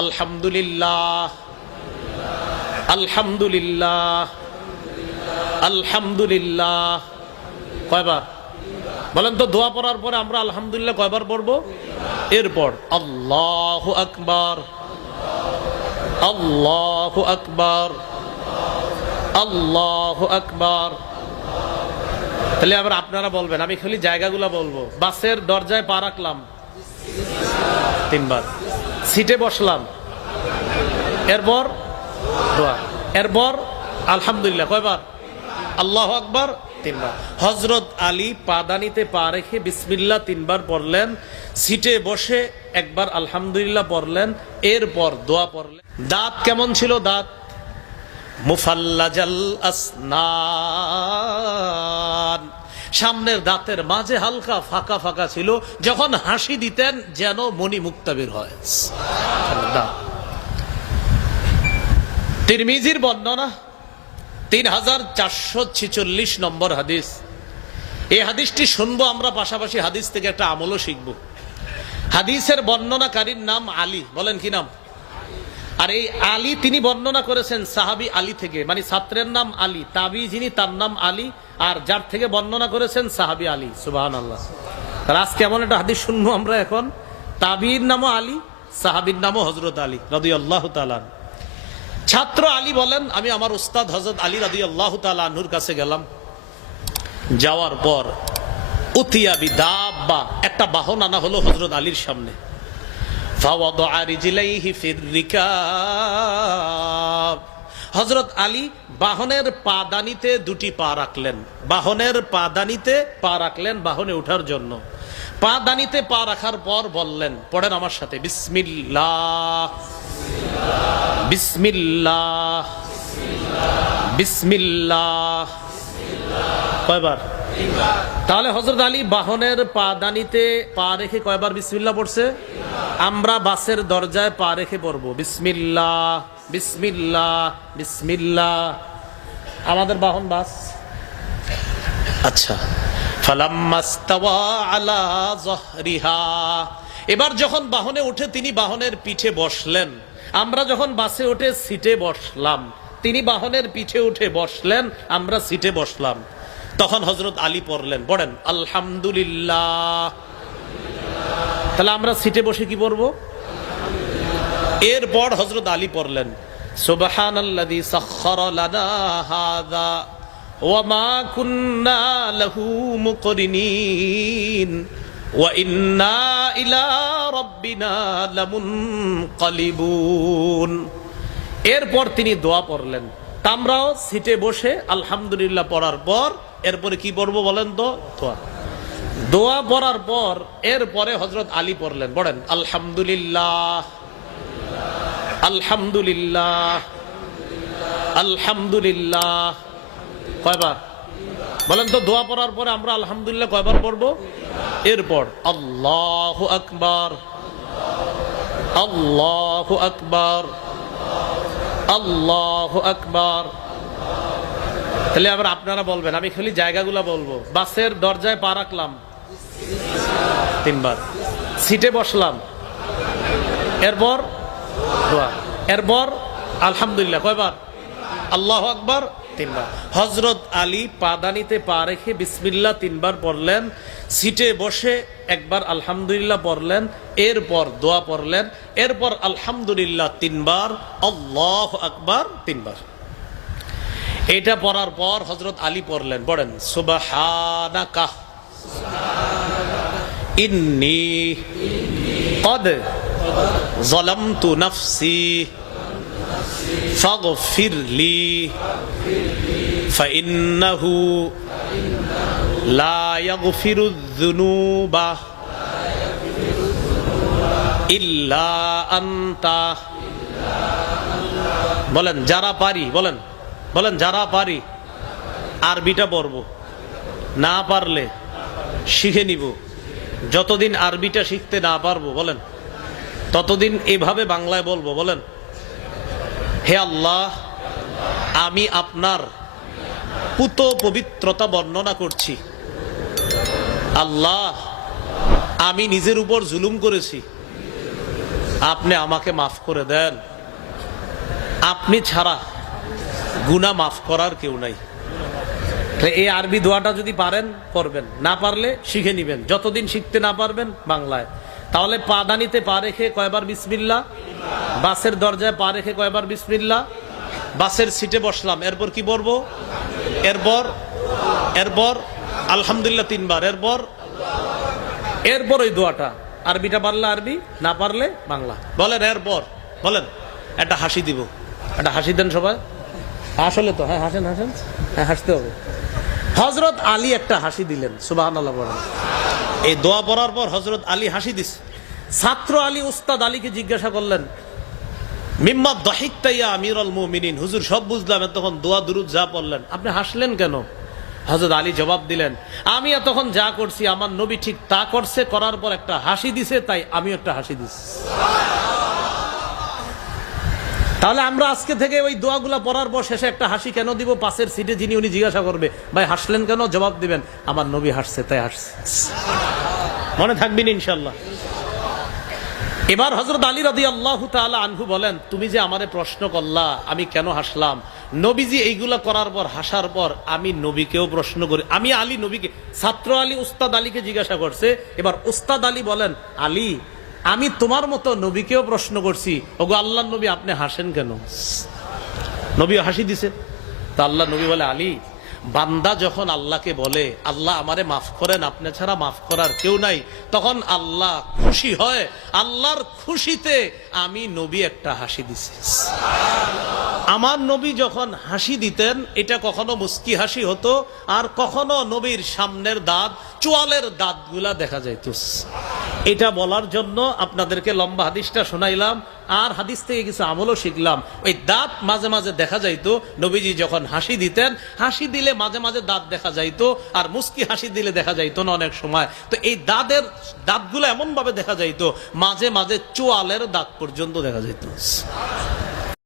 আলহামদুলিল্লাহ, আলহামদুলিল্লাহ, আলহামদুলিল্লাহ। কয়বার বলেন তো? দোয়া পড়ার পরে আমরা আলহামদুলিল্লাহ কয়বার পড়বো? এরপর আল্লাহু আকবার, আল্লাহু আকবার, আল্লাহু আকবার। তাহলে আবার আপনারা বলবেন, আমি খালি জায়গাগুলো বলবো। বাসের দরজায় পা রাখলাম 3 বার, সিটে বসলাম, এরপর দোয়া, এরপর আলহামদুলিল্লাহ কয়বার? আল্লাহু আকবার 3 বার। হযরত আলী পাদানিতে পা রেখে বিসমিল্লাহ 3 বার পড়লেন, সিটে বসে একবার আলহামদুলিল্লাহ পড়লেন, এরপর দোয়া পড়লেন। দাঁত কেমন ছিল? দাঁত মুফাল্লাজাল আসনান, সামনের দাঁতের মাঝে হালকা ফাঁকা ফাঁকা ছিল, যখন হাসি দিতেন যেন মণি মুক্তা বের হয়। তিরমিজির বর্ণনা 3446 নম্বর হাদিস। এই হাদিসটি শুনবো আমরা, পাশাপাশি হাদিস থেকে একটা আমলও শিখব। হাদিসের বর্ণনাকারীর নাম আলী। বলেন কি নাম? আর এই আলী তিনি বর্ণনা করেছেন সাহাবী আলী থেকে, মানে ছাত্রের নাম আলী, তাবি যিনি তার নাম আলী, আর যার থেকে বর্ণনা করেছেন সাহাবী আলী। সুবহানাল্লাহ। তাহলে আজকে এমন একটা হাদিস শুনবো আমরা এখন, তাবির নামও আলী, সাহাবীর নামও হযরত আলী রাদিয়াল্লাহু তাআলা। ছাত্র আলী বলেন, আমি আমার উস্তাদ হযরত আলী রাদিয়াল্লাহু তাআলা আনহুর কাছে গেলাম। যাওয়ার পর উতিয়া বিদাব্বা, একটা বাহন আনা হলো হযরত আলীর সামনে। ফাওয়াদা রিজলাইহি ফির রিকাব, হযরত আলী বাহনের পাদানিতে 2টি পা রাখলেন। বাহনের পাদানিতে পা রাখলেন বাহনে ওঠার জন্য। পাদানিতে পা রাখার পর বললেন, পড়েন আমার সাথে, বিসমিল্লাহ, বিসমিল্লাহ, বিসমিল্লাহ। কয়বার? তাহলে হযরত আলী বাহনের পাদানিতে পা রেখে কয়বার বিসমিল্লাহ পড়ছে? আমরা বাসের দরজায় পা রেখে পড়বো বিসমিল্লাহ, বিসমিল্লাহ, বিসমিল্লাহ। আমাদের বাহন বাস। আচ্ছা, ফালাম্মাস্তাওয়া আলা যহরিহা, এবার যখন বাহনে উঠে তিনি বাহনের পিঠে বসলেন। আমরা যখন বাসে উঠে সিটে বসলাম, তিনি বাহনের পিঠে উঠে বসলেন, আমরা সিটে বসলাম। তখন হযরত আলী পড়লেন, পড়েন আলহামদুলিল্লাহ। তাহলে আমরা সিটে বসে কি পড়বো? এরপর হযরত আলী পড়লেন, সুবহানাল্লাযী সাখখারা লানা হাযা ওয়া মা কুন্না লাহু মুকরিনিন ওয়া ইন্না ইলা রাব্বিনা লামুনকালিবুন। এরপর তিনি দোয়া পড়লেন। আমরাও সিটে বসে আলহামদুলিল্লাহ পড়ার পর এরপরে কি পড়বো বলেন তো? দোয়া। দোয়া পড়ার পর এরপরে হযরত আলী পড়লেন, পড়েন আলহামদুলিল্লাহ, আলহামদুলিল্লাহ, আলহামদুলিল্লাহ। কয়বার বলেন তো? দোয়া পড়ার পরে আমরা আলহামদুলিল্লাহ কয়বার পড়বো? এরপর আল্লাহু আকবার, আল্লাহু আকবার, আল্লাহু আকবার। তাহলে আবার আপনারা বলবেন, আমি খালি জায়গাগুলো বলবো। বাসের দরজায় পা রাখলাম 3 বার, সিটে বসলাম, এরপর দোয়া, এরপর আলহামদুলিল্লাহ কয়বার? আল্লাহু আকবার 3 বার। হযরত আলী পাদানিতে পা রেখে বিসমিল্লাহ 3 বার পড়লেন, সিটে বসে একবার আলহামদুলিল্লাহ পড়লেন, এরপর দোয়া পড়লেন, এরপর আলহামদুলিল্লাহ 3 বার, আল্লাহু আকবার 3 বার। এটা পড়ার পর হযরত আলী পড়লেন, পড়েন সুবহানাকা ইন্নী ক্বাদ যালামতু নাফসি ফাগফিরলি ফাইন্নাহু লা ইয়াগফিরুয যুনুবা ইল্লা আনতা। বলেন যারা পারি, বলেন বলেন যারা পারি। আরবিটা পড়ব, না পারলে শিখে নিব। যতদিন আরবিটা শিখতে না পারবো বলেন ততদিন এভাবে বাংলায় বলবো। বলেন, হে আল্লাহ, আমি আপনার পুত পবিত্রতা বর্ণনা করছি। আল্লাহ, আমি নিজের উপর জুলুম করেছি, আপনি আমাকে মাফ করে দেন, আপনি ছাড়া গুনাহ মাফ করার কেউ নাই। এই আরবি দোয়াটা যদি পারেন করবেন, না পারলে শিখে নিবেন। যতদিন শিখতে না পারবেন বাংলায়। তাহলে পাদানিতে পা রেখে কয়বার বিসমিল্লাহ, বাসের দরজায় পা রেখে কয়বার বিসমিল্লাহ, বাসের সিটে বসলাম এরপর কি বলবো, এরপর আলহামদুলিল্লাহ 3 বার, এরপর ওই দোয়াটা। আরবিটা পারলে আরবি, না পারলে বাংলা। বলেন এরপর, বলেন একটা হাসি দিব, একটা হাসি দেন সবাই। আসলে তো হ্যাঁ হাসেন, হ্যাঁ হাসতে হবে। হযরত আলী একটা হাসি দিলেন, সুবহানাল্লাহ বলেন। এই দোয়া পড়ার পর হযরত আলী হাসি দিছে। ছাত্র আলী উস্তাদ আলীকে জিজ্ঞাসা করলেন, মিম্মা দাহিকতা ইয়া আমিরুল মুমিনিন, হুজুর সব বুঝলাম, তখন দোয়া দুরূদ যা পড়লেন, আপনি হাসলেন কেন? হযরত আলী জবাব দিলেন, আমি তখন যা করছি আমার নবী ঠিক তা করছে, করার পর একটা হাসি দিছে, তাই আমি একটা হাসি দিছি। তাহলে আমরা আজকে থেকে ওই দোয়াগুলা পড়ার পর শেষে একটা হাসি কেন দিব? পাশের সিটে যিনি উনি জিজ্ঞাসা করবে, ভাই হাসলেন কেন? জবাব দিবেন, আমার নবী হাসছে তাই হাসছে। মনে থাকবেন ইনশাল্লাহ। এবার হযরত আলী রাদিয়াল্লাহু তাআলা আনহু বলেন, তুমি যে আমারে প্রশ্ন করলা আমি কেন হাসলাম, নবীজি এইগুলা করার পর হাসার পর আমি নবীকেও প্রশ্ন করি। আমি আলী নবীকে, ছাত্র আলী উস্তাদ আলীকে জিজ্ঞাসা করছে। এবার উস্তাদ আলী বলেন, আলী আমি তোমার মতো নবীকেও প্রশ্ন করছি, ওগো আল্লাহর নবী আপনি হাসেন কেন? নবী হাসি দিছে। তা আল্লাহ নবী বলে, আলী বান্দা যখন আল্লাহকে বলে আল্লাহ আমারে মাফ করেন, আপনি ছাড়া মাফ করার কেউ নাই, তখন আল্লাহ খুশি হয়। আল্লাহর খুশিতে আমি নবী একটা হাসি দিছি। আমার নবী যখন হাসি দিতেন, এটা কখনো মুস্কি হাসি হতো, আর কখনো নবীর সামনের দাঁত, চোয়ালের দাঁতগুলা দেখা যাইত। এটা বলার জন্য আপনাদেরকে লম্বা হাদিসটা শোনাইলাম, আর হাদিস থেকে কিছু আমলও শিখলাম। ওই দাঁত মাঝে মাঝে দেখা যাইতো, নবীজি যখন হাসি দিতেন, হাসি দিলে মাঝে মাঝে দাঁত দেখা যাইতো, আর মুস্কি হাসি দিলে দেখা যাইতো না অনেক সময়। তো এই দাঁতগুলো এমন ভাবে দেখা যাইতো, মাঝে মাঝে চোয়ালের দাঁত পর্যন্ত দেখা যাইতো।